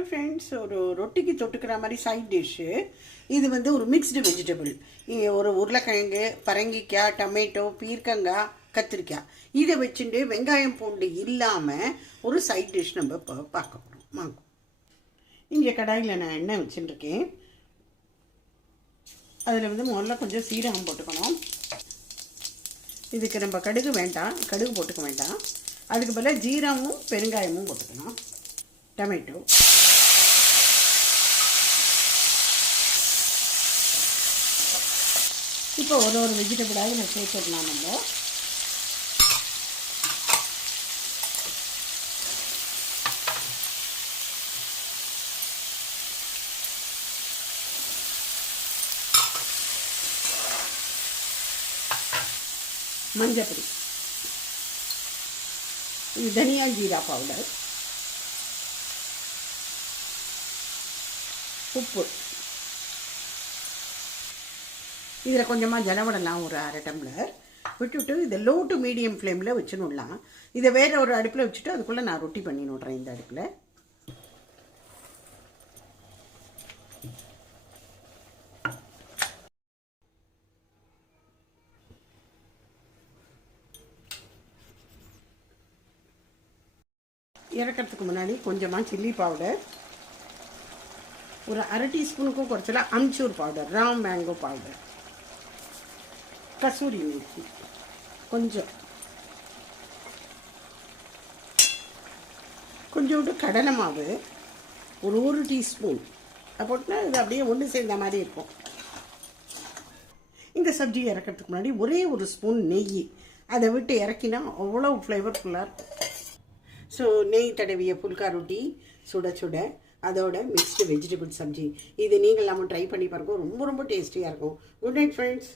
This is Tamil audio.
ஹலோ ஃப்ரெண்ட்ஸ், ஒரு ரொட்டிக்கு தொட்டுக்கிற மாதிரி சைட் டிஷ்ஷு. இது வந்து ஒரு மிக்ஸ்டு வெஜிடபிள். ஒரு உருளைக்கிழங்கு, பரங்கிக்காய், டொமேட்டோ, பீர்க்கங்காய், கத்திரிக்காய் இதை வச்சுட்டு வெங்காயம் பூண்டு இல்லாமல் ஒரு சைட் டிஷ் நம்ம இப்போ பார்க்க போகிறோம். வாங்க. இங்கே கடாயில் நான் எண்ணெய் வச்சுட்டுருக்கேன். அதில் வந்து முதல்ல கொஞ்சம் சீரகம் போட்டுக்கணும். இதுக்கு நம்ம கடுகு வேண்டாம், கடுகு போட்டுக்க வேண்டாம். அதுக்கு பதிலாக ஜீரகமும் பெருங்காயமும் போட்டுக்கணும். டொமேட்டோ, இப்போ ஒரு வெஜிடபிளாக நான் சேர்த்துடலாம். நம்ம மஞ்சப்பொடி, இது தனியா ஜீரா பவுடர், உப்பு, இதில் கொஞ்சமாக ஜலவடலாம் ஒரு அரை டம்ளர் விட்டுவிட்டு இதை லோ டு மீடியம் ஃப்ளேமில் வச்சுனுடலாம். இதை வேறு ஒரு அடுப்பில் வச்சுட்டு அதுக்குள்ளே நான் ரொட்டி பண்ணி விட்றேன். இந்த அடுப்பில் இறக்கிறதுக்கு முன்னாடி கொஞ்சமாக சில்லி பவுடர், ஒரு அரை டீஸ்பூனுக்கும் குறைச்சல amchur powder, raw mango powder, kasuri methi கொஞ்சோண்டு கடலை மாவு ஒரு டீஸ்பூன் போட்டுனா இது அப்படியே ஒன்று சேர்ந்த மாதிரி இருக்கும். இந்த சப்ஜி இறக்கிறதுக்கு முன்னாடி ஒரே ஒரு ஸ்பூன் நெய் அதை விட்டு இறக்கினா அவ்வளோ ஃப்ளேவர்ஃபுல்லாக இருக்கும். ஸோ நெய் தடவிய புல்கா ரொட்டி சுட சுட அதோட மிக்ஸ்டு வெஜிடபிள் சப்ஜி, இது நீங்கள் எல்லாமே ட்ரை பண்ணி பாருங்க. ரொம்ப ரொம்ப டேஸ்டியாக இருக்கும். Good night friends.